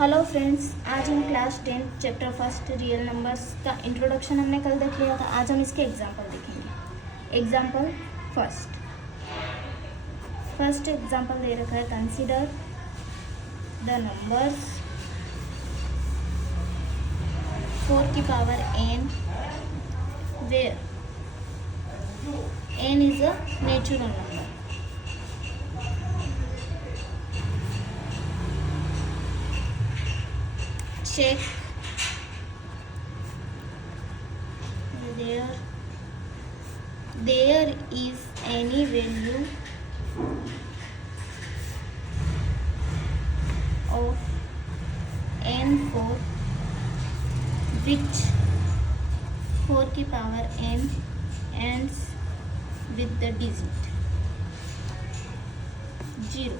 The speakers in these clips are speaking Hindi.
हेलो फ्रेंड्स, आज हम class 10 chapter first real numbers का इंट्रोडक्शन हमने कल देख लिया था। आज हम इसके एग्जांपल देखेंगे। एग्जांपल फर्स्ट एग्जांपल दे रखा है, कंसीडर द नंबर्स 4 की power n where n is a natural number. Check there is any value of n for which 4 की power n ends with the digit 0,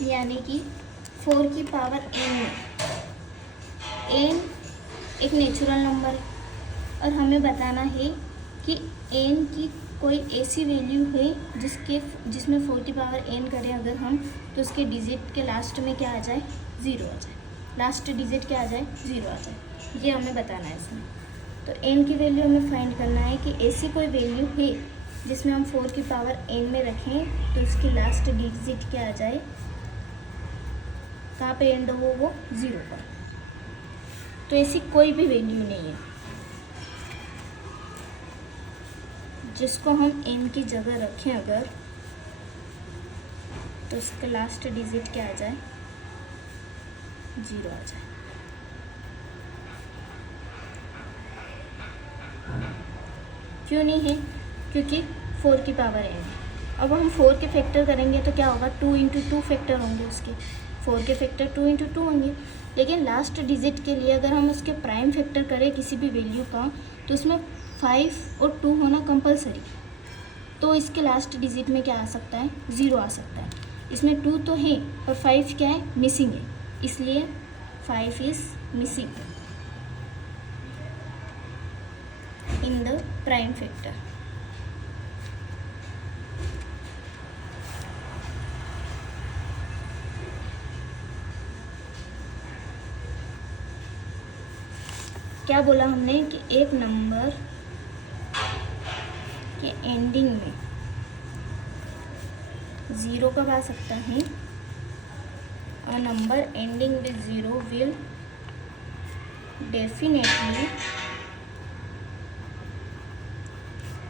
यानी कि 4 की पावर n में n एक नेचुरल नंबर है और हमें बताना है कि n की कोई ऐसी वैल्यू है जिसमें 4 की पावर n करें अगर हम, तो उसके डिजिट के लास्ट में क्या आ जाए, 0 आ जाए। लास्ट डिजिट क्या आ जाए, 0 आ जाए, ये हमें बताना है इसमें। तो n की वैल्यू हमें फाइंड करना है कि ऐसी कोई वैल्यू है जिसमें हम 4 की पावर n में रखें तो उसकी लास्ट डिजिट क्या आ जाए, कहाँ पे एंड हो, वो 0 पर। तो ऐसी कोई भी वैल्यू नहीं है जिसको हम n की जगह रखें अगर, तो उसका लास्ट डिजिट क्या आ जाए, 0 आ जाए। क्यों नहीं है? क्योंकि 4 की पावर n है। अब हम 4 के फैक्टर करेंगे तो क्या होगा, 2 इंटू 2 फैक्टर होंगे उसके। 4 के फैक्टर 2 इंटू 2 होंगे, लेकिन लास्ट डिजिट के लिए अगर हम उसके प्राइम फैक्टर करें किसी भी वैल्यू का, तो उसमें 5 और 2 होना कंपलसरी। तो इसके लास्ट डिजिट में क्या आ सकता है, 0 आ सकता है। इसमें 2 तो है पर 5 क्या है, मिसिंग है, इसलिए 5 is missing in the prime factor. क्या बोला हमने कि एक नंबर के एंडिंग में 0 कब आ सकता है, अ number ending with 0 will definitely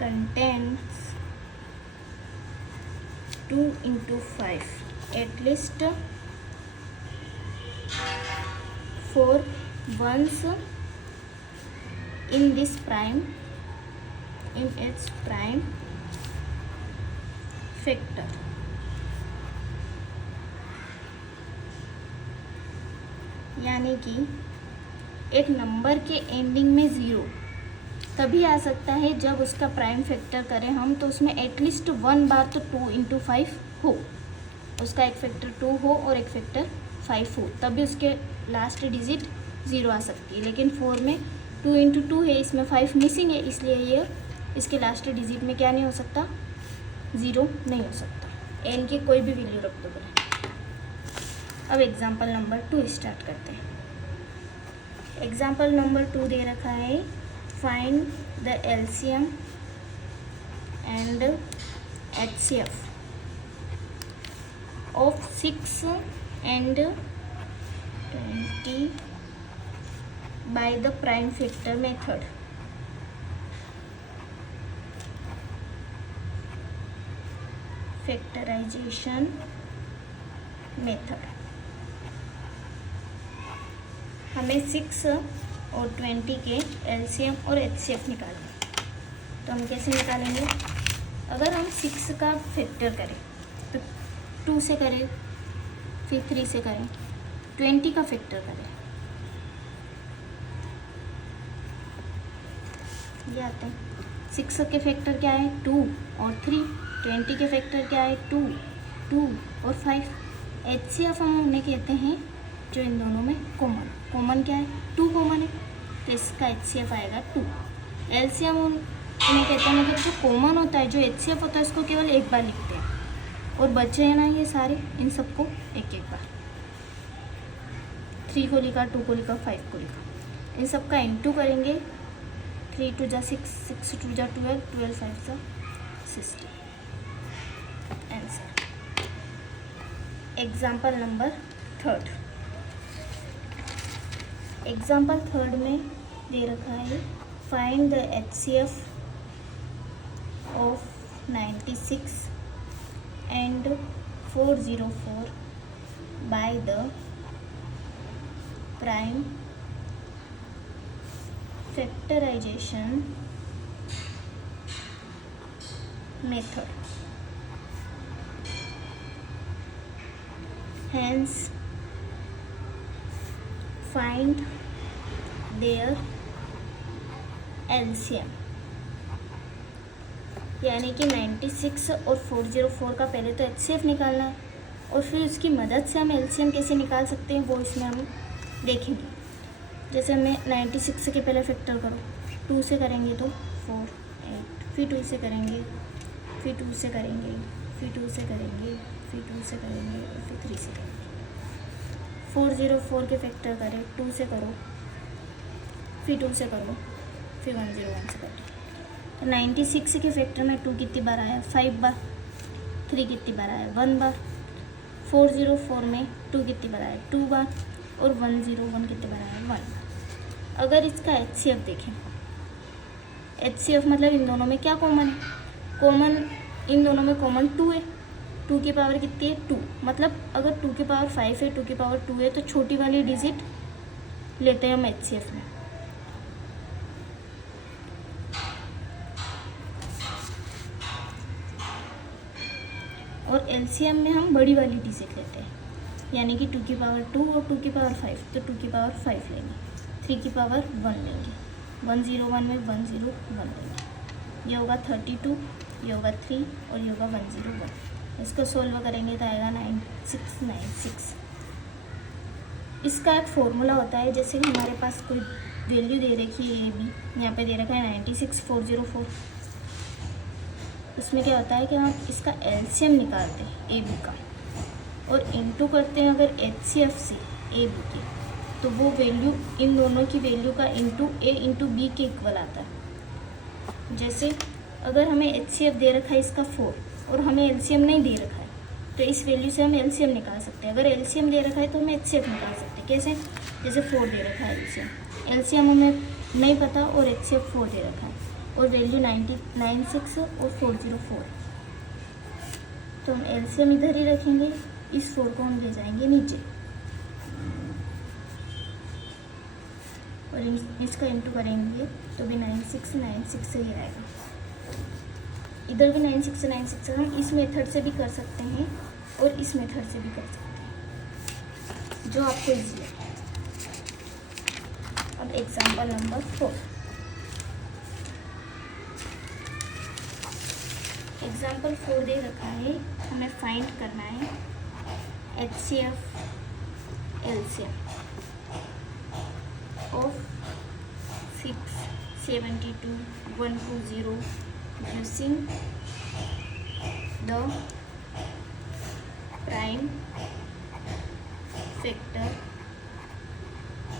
contains 2 into 5 at least 4 ones in its prime factor। यानी कि एक नंबर के एंडिंग में 0 तभी आ सकता है जब उसका प्राइम फैक्टर करें हम, तो उसमें एटलीस्ट 1 बार तो 2 इंटू 5 हो, उसका एक फैक्टर 2 हो और एक फैक्टर 5 हो, तभी उसके लास्ट डिजिट 0 आ सकती है। लेकिन 4 में 2 इंटू 2 है, इसमें 5 मिसिंग है, इसलिए ये इसके लास्ट डिजिट में क्या नहीं हो सकता, 0 नहीं हो सकता। n की कोई भी वैल्यू रख दो बोले। अब एग्जाम्पल नंबर 2 स्टार्ट करते हैं। एग्जाम्पल नंबर 2 दे रखा है, find the LCM and HCF of 6 and 20 by the prime factor method। Factorization method. हमें 6 और 20 के LCM और HCF निकालेंगे। तो हम कैसे निकालेंगे, अगर हम 6 का फैक्टर करें तो 2 से करें, फिर 3 से करें, 20 का फैक्टर करें, ये आते हैं। 6 के फैक्टर क्या है, 2 और 3। 20 के फैक्टर क्या है, 2 और 5। HCF हमने कहते हैं जो इन दोनों में कॉमन क्या है, 2 कॉमन है, तो इसका HCF आएगा 2। LCM उन्हें कहते हैं मतलब जो कॉमन होता है, जो HCF होता है, उसको केवल एक बार लिखते हैं। और बचे हैं ना ये सारे, इन सबको एक एक बार 3 को लिखा, 2 को लिखा, 5 को लिखा, इन सब का इंटू करेंगे। 3 2 जा 6, 6 2 जा 12, 12 5 जा 60। आंसर। Example number 3। एग्जाम्पल 3 में दे रखा है find the HCF of 96 and 404 by the prime factorization method. Hence, find their LCM। यानी कि 96 और 404 का पहले तो HCF निकालना है और फिर उसकी मदद से हम LCM कैसे निकाल सकते हैं वो इसमें हम देखेंगे। जैसे हमें 96 के पहले फैक्टर करो, 2 से करेंगे तो 4 8, फिर 2 से करेंगे, फिर 2 से करेंगे, फिर 2 से करेंगे, फिर 2 से करेंगे और फिर 3 से करेंगे। 404 के फैक्टर करें, 2 से करो, फिर 2 से करो, फिर 101 से करो। तो 96 के फैक्टर में 2 कितनी बार आया? 5 बार। 3 कितनी बार आया? 1 बार। 404 में 2 कितनी बार आया? 2 बार। और 101 कितनी बार आया? 1 बार। अगर इसका HCF देखें, HCF मतलब इन दोनों में क्या कॉमन है? कॉमन, इन दोनों में कॉमन 2 है। 2 की पावर कितनी है? 2। मतलब अगर 2 की पावर 5 है, 2 की पावर 2 है, तो छोटी वाली डिजिट लेते हैं हम HCF में। और LCM में हम बड़ी वाली डिजिट लेते हैं, यानी कि 2 की पावर 2 और 2 की पावर 5, तो 2 की पावर 5 लेंगे, 3 की पावर 1 लेंगे, 101 में 101 लेंगे। ये होगा 32, ये होगा 3 और ये होगा 101। इसको सोल्व करेंगे तो आएगा 9696। इसका एक फॉर्मूला होता है, जैसे कि हमारे पास कोई वैल्यू दे रखी है AB, यहाँ पे दे रखा है 96 404। उसमें क्या होता है कि हम इसका LCM निकालते हैं AB का और इंटू करते हैं अगर HCF से AB के, तो वो वैल्यू इन दोनों की वैल्यू का इंटू A इंटू B के इक्वल आता है। जैसे अगर हमें HCF दे रखा है इसका 4 और हमें LCM नहीं दे रखा है, तो इस वैल्यू से हम LCM निकाल सकते हैं। अगर LCM दे रखा है तो हम HCF निकाल सकते हैं। कैसे? जैसे 4 दे रखा है LCM हमें नहीं पता और HCF 4 दे रखा है और वैल्यू 96 और 404, तो हम LCM इधर ही रखेंगे, इस 4 को हम ले जाएंगे नीचे और इसका इंटू करेंगे तो भी 9696 से ही आएगा। इधर भी 9696 हम इस मेथड से भी कर सकते हैं और इस मेथड से भी कर सकते हैं, जो आपको इजी है। अब एग्जाम्पल नंबर 4। एग्जाम्पल 4 दे रखा है, हमें फाइंड करना है HCF LCM of 672 120 using the prime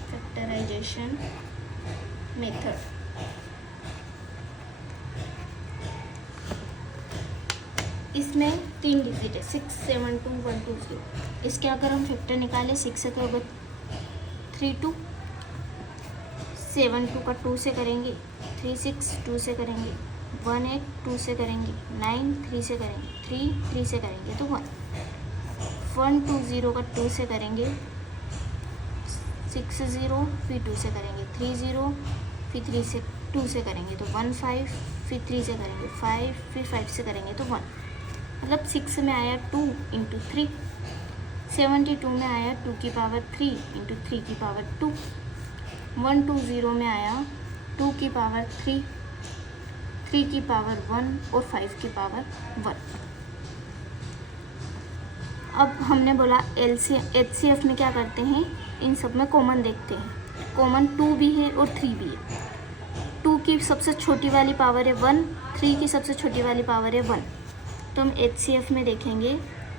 factorization method। इसमें 3 डिजिट है 672120। इसके अगर हम फैक्टर निकालें 6 से तो होगा 32, 72 का 2 से करेंगे, 36 2 से करेंगे, 18 2 से करेंगे, 9 3 से करेंगे, 3 से करेंगे तो 120 का 2 से करेंगे, 60 फिर 2 से करेंगे, 30 फिर 3 से 2 से करेंगे तो 15 फिर 3 से करेंगे 5 फिर 5 से करेंगे तो 1। मतलब 6 में आया 2 इंटू 3, 72 में आया 2 की पावर 3 इंटू 3 की पावर 2, 120 में आया 2 की पावर 3, 3 की पावर 1 और 5 की पावर 1। अब हमने बोला HCF में क्या करते हैं, इन सब में कॉमन देखते हैं। कॉमन 2 भी है और 3 भी है। 2 की सबसे छोटी वाली पावर है 1, 3 की सबसे छोटी वाली पावर है 1, तो हम HCF में देखेंगे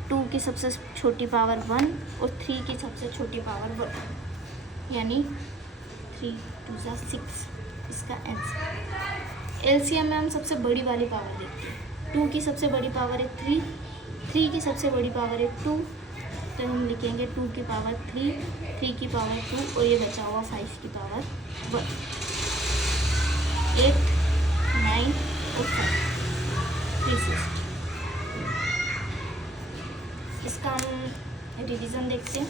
2 की सबसे छोटी पावर 1 और 3 की सबसे छोटी पावर 1, यानी 3 2 6 इसका आंसर। LCM में हम सबसे बड़ी वाली पावर देखते हैं। 2 की सबसे बड़ी पावर है 3, 3 की सबसे बड़ी पावर है 2, तो हम लिखेंगे 2 की पावर 3, 3 की पावर 2 और ये बचा हुआ 5 की पावर 1। 8 9 और 5 360। इसका हम रिवीजन देखते हैं।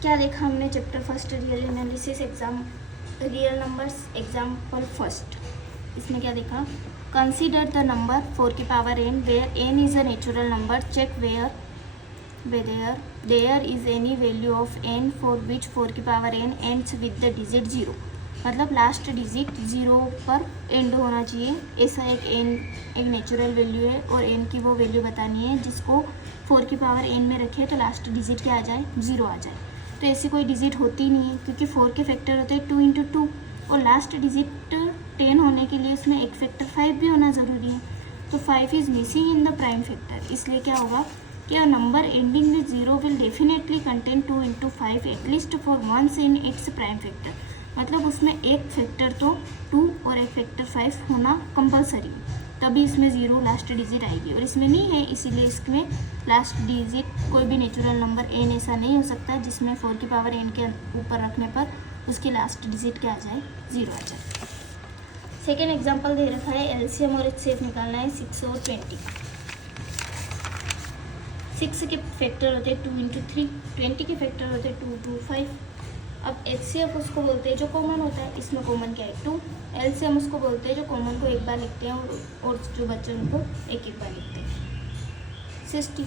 क्या देखा हमने chapter first real analysis real numbers example first. इसमें क्या देखा, कंसीडर द नंबर 4 की power n where n is a natural number, check where there is any value of n for which 4 की power n ends with the digit 0। मतलब लास्ट डिजिट 0 पर एंड होना चाहिए, ऐसा एक नेचुरल वैल्यू है और n की वो वैल्यू बतानी है जिसको 4 की पावर n में रखे तो लास्ट डिजिट क्या आ जाए, 0 आ जाए। तो ऐसी कोई डिजिट होती नहीं है क्योंकि 4 के फैक्टर होते हैं 2 × 2 और लास्ट डिजिट 10 होने के लिए इसमें एक फैक्टर 5 भी होना ज़रूरी है। तो 5 is missing in the prime factor, इसलिए क्या होगा कि a number ending with 0 will definitely contain 2 × 5 at least for once in its prime factor. मतलब उसमें एक फैक्टर तो 2 और एक फैक्टर 5 होना कंपलसरी है, तभी इसमें 0 लास्ट डिजिट आएगी और इसमें नहीं है, इसीलिए इसमें लास्ट डिजिट कोई भी नेचुरल नंबर n ऐसा नहीं हो सकता जिसमें 4 की पावर n के ऊपर रखने पर उसकी लास्ट डिजिट क्या आ जाए, 0 आ जाए। सेकेंड एग्जांपल दे रखा है LCM और HCF निकालना है 6 और 20। 6 के फैक्टर होते हैं 2 × 3, 20 के फैक्टर होते हैं 2 2 5। अब HCF उसको बोलते हैं जो कॉमन होता है, इसमें कॉमन क्या है 2। LCM उसको बोलते हैं जो कॉमन को एक बार लिखते हैं और जो बच्चे उनको एक एक बार लिखते हैं। 60।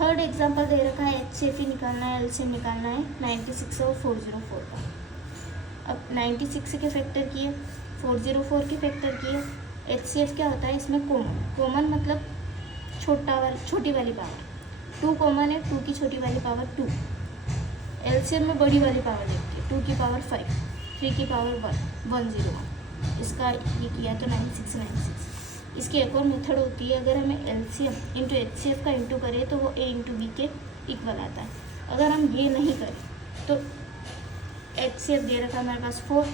थर्ड एग्जांपल दे रखा है HCF ही निकालना है, LCM निकालना है 96 और 404 का। अब 96 के फैक्टर किए, 404 के फैक्टर किए। HCF क्या होता है, इसमें कॉमन मतलब छोटी वाली पावर 2 कॉमन है, 2 की छोटी वाली पावर 2। LCM में बड़ी वाली पावर देखते हैं 2 की पावर 5, 3 की पावर 1 101। इसका ये किया तो 9696। इसकी एक और मेथड होती है, अगर हमें LCM इंटू HCF का इंटू करें तो वो A × B के इक्वल आता है। अगर हम ये नहीं करें तो HCF दे रखा है हमारे पास 4,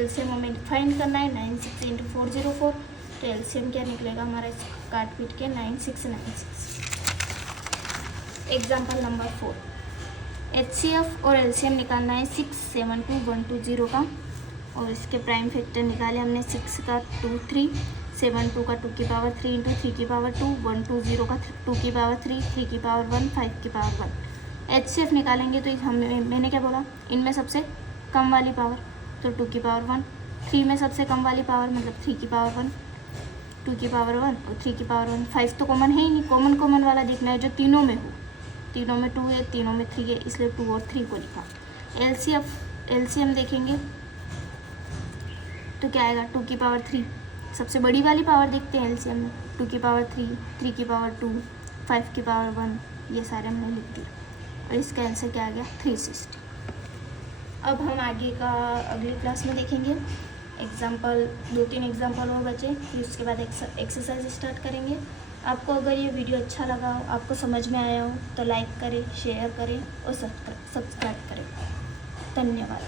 LCM हमें फाइंड करना है 96 × 404, तो LCM क्या निकलेगा हमारा, काट पीट के 9696। एग्जाम्पल नंबर 4, HCF और LCM निकालना है 6 7 2 1 2 0 का और इसके प्राइम फैक्टर निकाले हमने 6 का 2 3, 7 2 का 2 की पावर 3 × 3 की पावर 2, 1 2 0 का 2 की पावर 3, 3 की पावर 1, 5 की पावर 1। HCF निकालेंगे तो मैंने क्या बोला, इनमें सबसे कम वाली पावर तो 2 की पावर 1, 3 में सबसे कम वाली पावर मतलब 3 की पावर 1, 2 की पावर 1 और 3 की पावर 1। 5 तो कॉमन है ही नहीं, कॉमन वाला देखना है जो तीनों में हो, तीनों में 2 है, तीनों में 3 है, इसलिए 2 और 3 को लिखा। LCM देखेंगे तो क्या आएगा, 2 की पावर 3, सबसे बड़ी वाली पावर देखते हैं LCM में, 2 की पावर 3, 3 की पावर 2, 5 की पावर 1, ये सारे हमने लिख दिए और इसका आंसर क्या आ गया 360। अब हम आगे का अगली क्लास में देखेंगे एग्जाम्पल, 2-3 एग्जाम्पल और बचे, फिर उसके बाद एक्सरसाइज स्टार्ट करेंगे। आपको अगर ये वीडियो अच्छा लगा हो, आपको समझ में आया हो तो लाइक करें, शेयर करें और सब्सक्राइब करें। धन्यवाद।